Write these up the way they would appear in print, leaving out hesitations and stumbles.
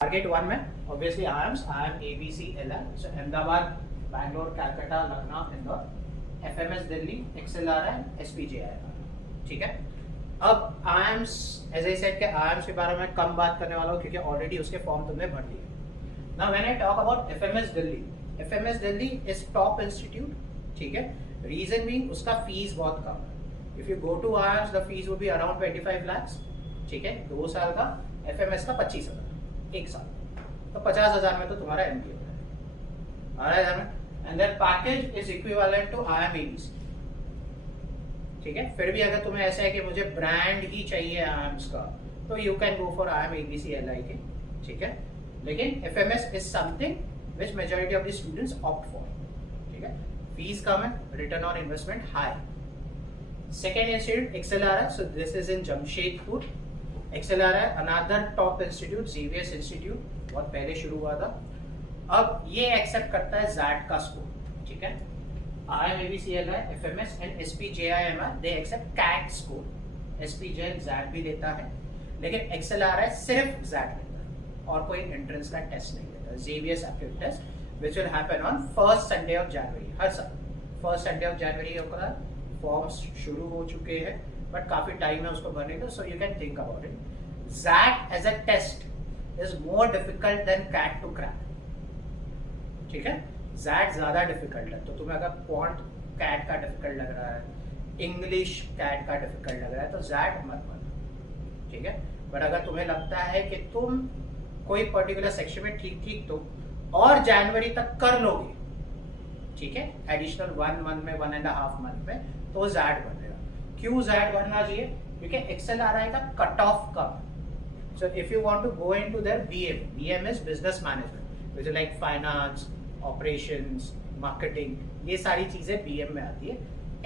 Target one में obviously IIMs I am ABC LI, so Ahmedabad, Bangalore, Calcutta, Lucknow, Indore, FMS Delhi, XLRI, SPJI। ठीक है। अब आईएम्स एज आई सेड के IIMs के बारे में कम बात करने वाला हूँ क्योंकि ऑलरेडी उसके फॉर्म तुमने भर लिए। Now when I talk about FMS Delhi is top institute. ठीक है। रीजन बीइंग उसका फीस बहुत कम है। If you go to IIMs the fees will be around 25 lakhs। ठीक है। 2 साल का। FMS का 25,000 एक साल, तो 50,000 में तो तुम्हारा MBA हो जाएगा। And that package is equivalent to IIM ABC। ठीक है। फिर भी अगर तुम्हें ऐसा है कि मुझे ब्रांड ही चाहिए IIMs का, तो you can go for IIM ABC LI के। ठीक है। लेकिन FMS is something which majority of the students opt for. ठीक है। फीस कम है, return on investment high. Second institute XLRI, so this is in Jamshedpur. XLRI another top institute, ZVS institute, बहुत पहले शुरू हुआ था। अब ये एक्सेप्ट करता है ZAT का स्कोर। ठीक है। IIM ABC LI, FMS and SPJIMR they accept CAT score. SPJI ZAT भी लेता है, लेकिन XLRI सिर्फ ZAT लेता है और कोई एंट्रेंस का टेस्ट नहीं लेता। ZVS aptitude test which will happen on first Sunday of January. हर साल फर्स्ट संडे ऑफ जनवरी होगा। फॉर्म्स शुरू हो चुके हैं बट काफी टाइम है उसको भरने का, so you can think about it. ZAT as a test is more difficult than CAT to crack. ठीक है। ZAT ज्यादा डिफिकल्ट है, तो तुम्हें अगर क्वांट CAT का डिफिकल्ट लग रहा है, इंग्लिश CAT का डिफिकल्ट लग रहा है, तो ZAT मत भरना। ठीक है। बट अगर तुम्हें लगता है कि तुम कोई पर्टिकुलर सेक्शन में ठीक तो और जनवरी तक कर लोगे, ठीक है, एडिशनल 1 मंथ में 1.5 मंथ में, तो ZAT भरना। क्यों ZAT भरना चाहिए? क्योंकि XLRI का cut off come. So if you want to go into their BM is business management, which is like finance, operations, marketing, ये सारी चीजें BM में आती है।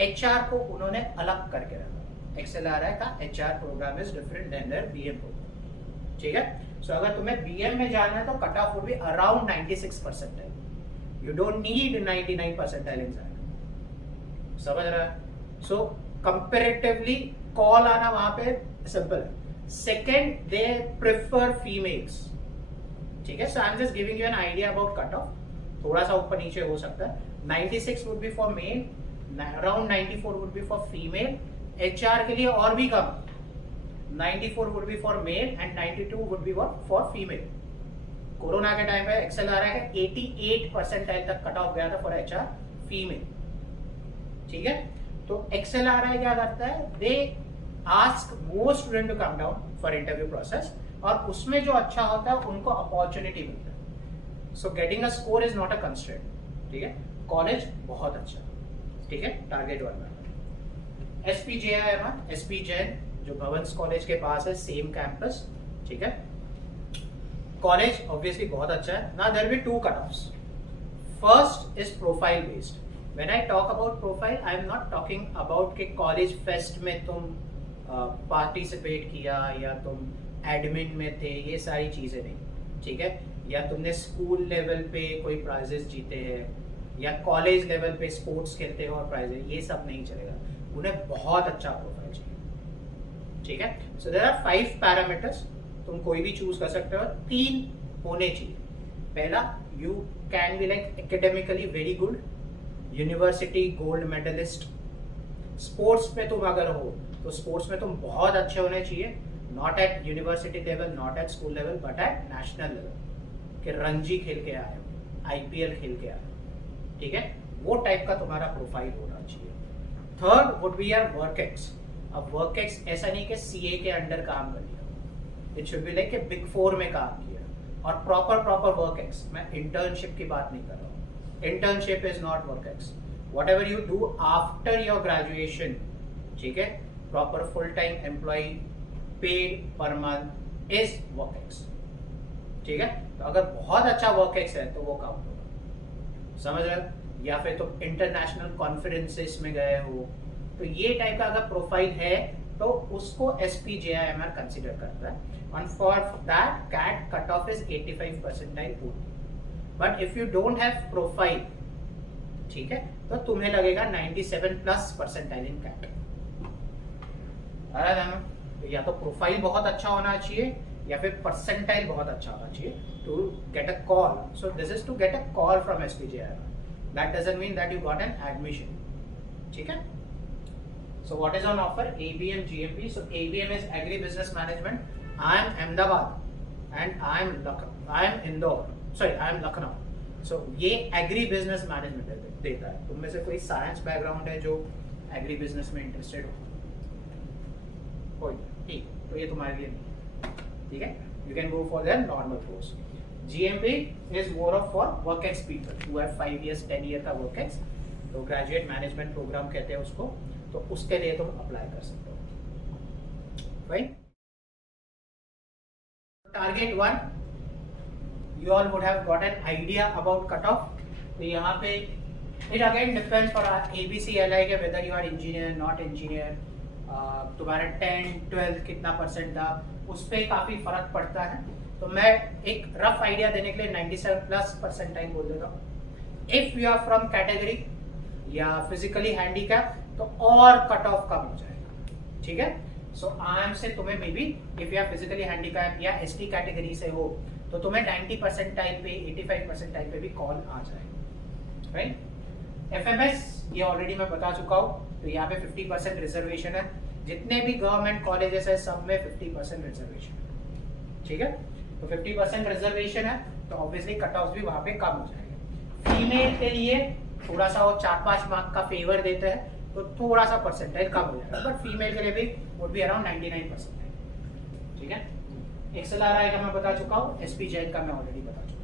HR को उन्होंने अलग करके रखा। XLRI का HR program is different than their BM program. ठीक है। So अगर तुम्हें BM में जाना है तो cut off would be around 96%। You don't need 99 percentile in ZAT। समझ रहा है? So comparatively कॉल आना वहां पे सिंपल है। Second, they prefer females. ठीक है। So I am just giving you an idea about cut off. थोड़ा सा ऊपर नीचे हो सकता है। 96 would be for male, around 94 would be for female. HR के लिए और भी कम, 94 would be for male and 92 would be for female. Corona के टाइम पे XLRI का 88 परसेंटाइल तक कट ऑफ गया था फॉर HR फीमेल। ठीक है। तो XLRI क्या करता है? They ask more student to come down for interview process, और उसमें जो अच्छा होता है उनको अपॉर्चुनिटी मिलता है। So getting a score is not a constraint. ठीक है। कॉलेज बहुत अच्छा। ठीक है। टारगेट 1 में SPJIMR, SP जैन जो भवंस कॉलेज के पास है, सेम कैंपस। ठीक है। कॉलेज ऑब्वियसली बहुत अच्छा है। ना there be 2 cutoffs. First is profile based. When I talk about profile, I am not talking about कि कॉलेज फेस्ट में तुम पार्टिसिपेट किया या तुम एडमिन में थे, ये सारी चीजें नहीं। ठीक है। या तुमने स्कूल लेवल पे कोई प्राइजेस जीते हैं या कॉलेज लेवल पे स्पोर्ट्स खेलते हो और प्राइजेस, ये सब नहीं चलेगा। उन्हें बहुत अच्छा प्रोफाइल चाहिए। ठीक है। सो देयर आर 5 पैरामीटर्स, तुम कोई भी चूज कर सकते हो। 3 होने चाहिए। पहला, you can be like academically very good, university gold medalist. Sports में तुम अगर हो तो स्पोर्ट्स में तुम बहुत अच्छे होने चाहिए, not at university level, not at school level, but at national level, कि रणजी खेल के आए हो, IPL खेल के आए हो। ठीक है। वो टाइप का तुम्हारा प्रोफाइल होना चाहिए। Third would be your work ex. अब वर्क एक्स ऐसा नहीं कि CA के अंडर काम कर लिया, it should be like big 4 में काम किया, और प्रॉपर वर्क एक्स। मैं इंटर्नशिप की बात नहीं कर रहा हूँ। Internship is not work ex. Whatever you do after your graduation, ठीक है, proper full time employee paid per month is work ex. ठीक है। तो अगर बहुत अच्छा वर्क एक्स है तो वो काउंट होगा। समझ रहे हो? या फिर तुम इंटरनेशनल कॉन्फ्रेंसेस में गए हो, तो ये टाइप का अगर प्रोफाइल है तो उसको SPJIMR कंसिडर करता है। और for that CAT cut off is 85 percentile only. But if you don't have profile, ठीक है, तो तुम्हें लगेगा 97+ परसेंटाइल इन CAT। या तो प्रोफाइल बहुत अच्छा होना चाहिए या फिर परसेंटाइल बहुत अच्छा होना चाहिए to get a call. So this is to get a call from SPJIR. That doesn't mean that you got an admission. ठीक है. So what is on offer? ABM GMP. So ABM is Agri Business Management. I am Ahmedabad and I am Indore. Sorry, I am Lucknow. So ये Agri Business Management देता है. तुम में से कोई science background है जो एग्री बिजनेस में इंटरेस्टेड हो? कोई? ठीक, तो ये तुम्हारे लिए नहीं. ठीक है. You can go for their normal course. GMP is more of for work ex people who have 5 years 10 year का work ex. तो ग्रेजुएट मैनेजमेंट प्रोग्राम कहते हैं उसको. तो उसके लिए तुम अप्लाई कर सकते हो. Right. Target 1, you all would have got an idea about cutoff. तो यहाँ पे it again depends for ABCLI के whether you are engineer not engineer, तुम्हारा 10 12 कितना परसेंट था, उस पर काफ़ी फर्क पड़ता है. तो मैं एक रफ आइडिया देने के लिए 97 प्लस परसेंटाइल बोल देता हूँ. If you are from category या फिजिकली हैंडीकैप तो और कट ऑफ कम हो जाएगा. ठीक है. सो आराम से तुम्हें maybe if you are physically handicap या ST कैटेगरी से हो तो तुम्हें 90 परसेंटाइल पे 85 परसेंटाइल पे भी कॉल आ जाएगा. राइट. FMS ये ऑलरेडी मैं बता चुका हूँ. तो यहाँ पे 50% रिजर्वेशन है. जितने भी गवर्नमेंट कॉलेजेस है सब में 50% रिजर्वेशन है. ठीक है. तो 50% रिजर्वेशन है तो ऑब्वियसली कट ऑफ भी वहाँ पे कम हो जाएगा. फीमेल के लिए थोड़ा सा वो 4-5 मार्क का फेवर देते हैं तो थोड़ा सा परसेंटाइल कम हो जाएगा. बट फीमेल के लिए भी वुड बी अराउंड 99%. ठीक है. XLRI का मैं बता चुका हूँ. SPJIR का मैं ऑलरेडी बता चुका हूँ.